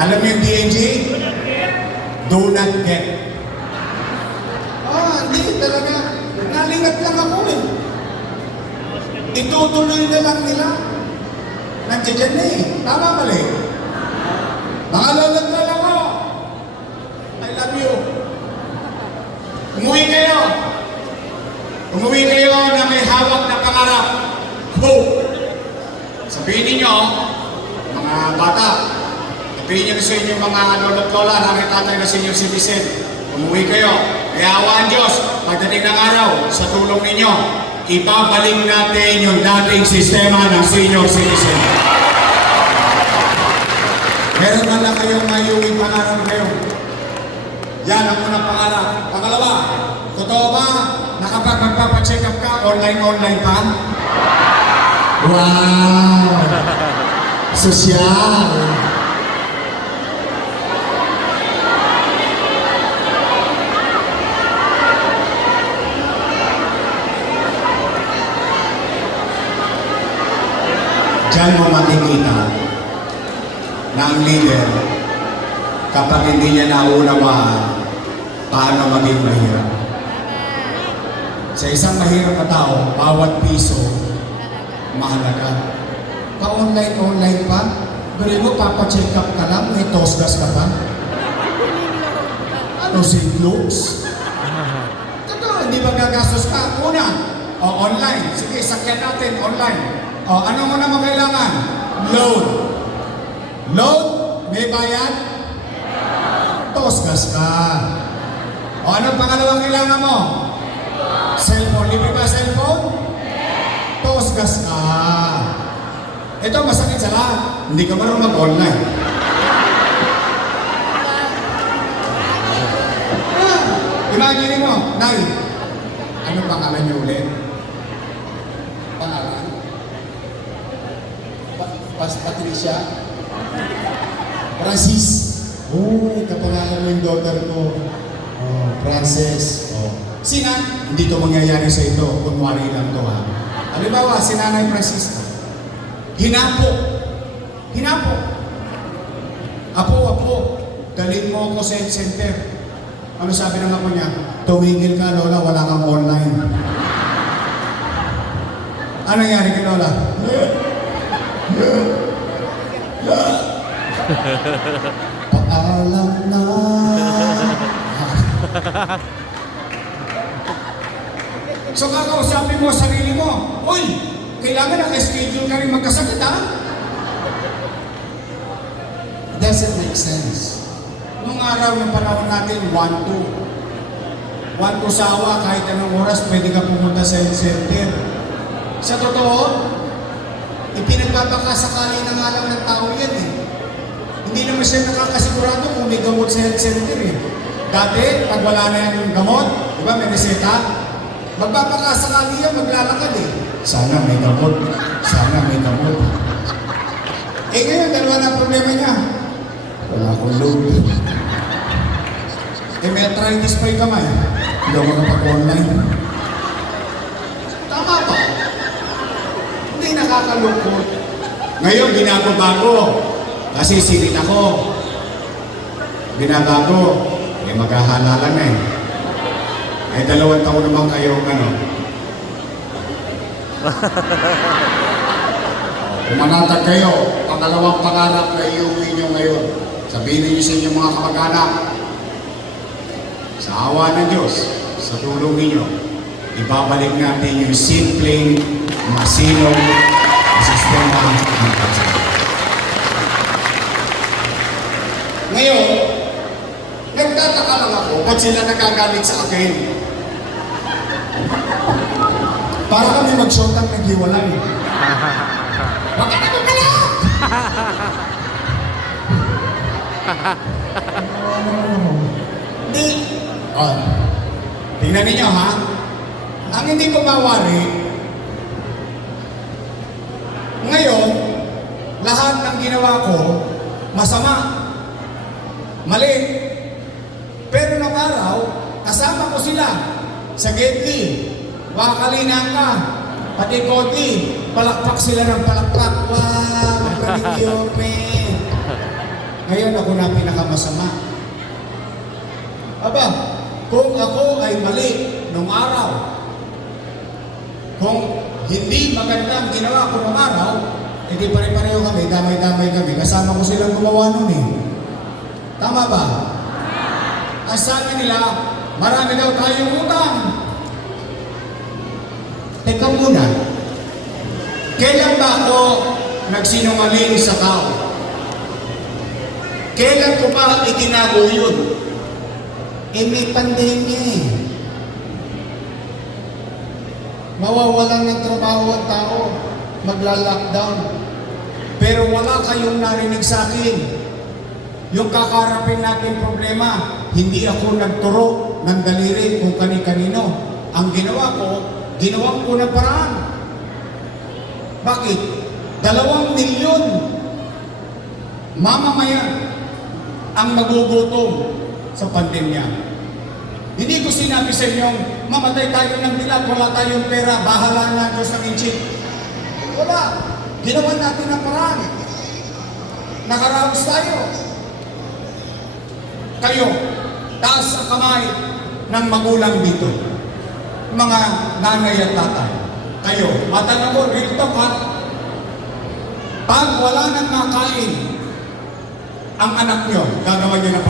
Alam niyo yung DNG? Do not get. Ah, hindi talaga. Nalingat lang ako eh. Itutuloy na lang nila. Nandiyan na eh. Tama mali. Mga lolat na lang ako. I love you. Umuwi kayo. Umuwi kayo na may hawak na pangarap. Hope. Sabihin ninyo, mga bata, sabihin niyo sa inyo mga lolo at lola, nakita tayo na senior citizen. Umuwi kayo. Kaya awaan Diyos, pagdating ng araw, sa tulong ninyo, ibabalik natin yung dating sistema ng senior citizen. Meron man lang kayong mayuwing pangarap kayo. Yan ang unang pangarap. Pangalawa, totoo ba na kapag up ka, online-online pa? Wow! Sosyal! Diyan mo makikita na ang leader, kapag hindi niya naunawaan, paano maging mahirap. Sa isang mahirap na tao, bawat piso, mahalaga. Pa-online-online pa, gawin mo, papacheck up ka lang, may tosgas ka pa. Ano, St. Luke's? Totoo, hindi ba gagastos ka? Una, o online. Sige, sakyan natin, online. O, ano mo naman kailangan? Loan. Loan, may bayad? Tosgas ka. O, anong pangalawang kailangan mo? Cellphone. Libre ba cellphone? Tosgas ka. Ito, masakit sa lahat. Hindi ka marunong mag-online. Ah, Imagine mo, Nay, ano pangalan niyo ulit? Pas Patricia? Francis. Uy, kapangalan mo yung daughter ko. Oh, Frances. Oh. Sina? Hindi to mangyayari sa ito. Kunwari lang to ha. Halimbawa, si Nanay Francisca. Hinapo. Hinapo. Apo, apo. Dalhin mo ako sa center. Ano sabi ng apo niya? Tumigil ka, Lola. Wala kang online. Ano nangyari kay Lola? Paalam na. so kakausapin mo sarili mo, Uy, kailangan naka-schedule ka rin magkasakit ha? Doesn't make sense. Nung araw ng panahon natin, 1-2. 1-2 sawa, kahit anong oras, pwede ka pumunta sa center. Sa totoo, ipinagpapakasakali na nga lang ng tao yan eh. Hindi naman siya nakakasigurado kung may gamot sa health center eh. Dati, pag wala na yung gamot, di ba, may reseta, magpapakasakali yan, maglalakad eh. Sana may gamot. Sana may gamot. Eh ngayon, dalawa na problema niya. Wala akong load. Eh may arthritis pa yung kamay. Hindi ako makapag-online. Tama ba? Hindi nakakalungkot. Ngayon, binago-bago. Kasi singit ako. Binabago. Eh, maghahalalan na eh. Eh, dalawang taon naman kayo, ano. Kung manatag kayo, pangalawang pangarap na iuwi nyo ngayon. Sabihin niyo sa inyong mga kamag-anak, sa awa ng Diyos, sa tulong ninyo, ibabalik natin yung simpleng, masinong. Ngayon, nagtataka lang ako, ba't sila nagagalit sa akin? Para kami mag-shotang naghiwalay. Huwag ka na magkalat! Hindi. Oh. Tingnan ninyo ha. Ang hindi ko mawari, ngayon, lahat ng ginawa ko, masama. Mali. Pero nung araw, kasama ko sila sa Getty, Wakalina ka, pati Koti, palakpak sila ng palakpak. Wow, man. ngayon ako na pinakamasama. Aba, kung ako ay mali nung araw, kung hindi maganda ang ginawa ko nung araw, hindi pare-pareho kami, damay-damay kami. Kasama ko silang gumawa nun eh. Tama ba? Ang sabi nila, marami daw tayong utang. Teka muna, kailan ba ako nagsinungaling sa tao? Kailan ko ba itinago yun? Eh may pandemya eh. Mawawalan ng trabaho ang tao. Magla-lockdown. Pero wala kayong narinig sa akin. Yung kakarapin natin problema, hindi ako nagturo ng daliri kung kani-kanino. Ang ginawa ko, ginawang ko ng paraan. Bakit? Dalawang milyon mamamayan ang magugutom sa pandemya. Hindi ko sinabi sa inyong mamatay tayo ng dilat, wala tayong pera, bahala na Diyos ng inchik. Wala. Ginawa natin ang paraan. Nakaraos tayo. Kayo, taas ang kamay ng magulang dito. Mga nanay at tatay. Kayo, matanong ko, talk ha. Pag wala nang makain ang anak nyo, gagawa nyo na.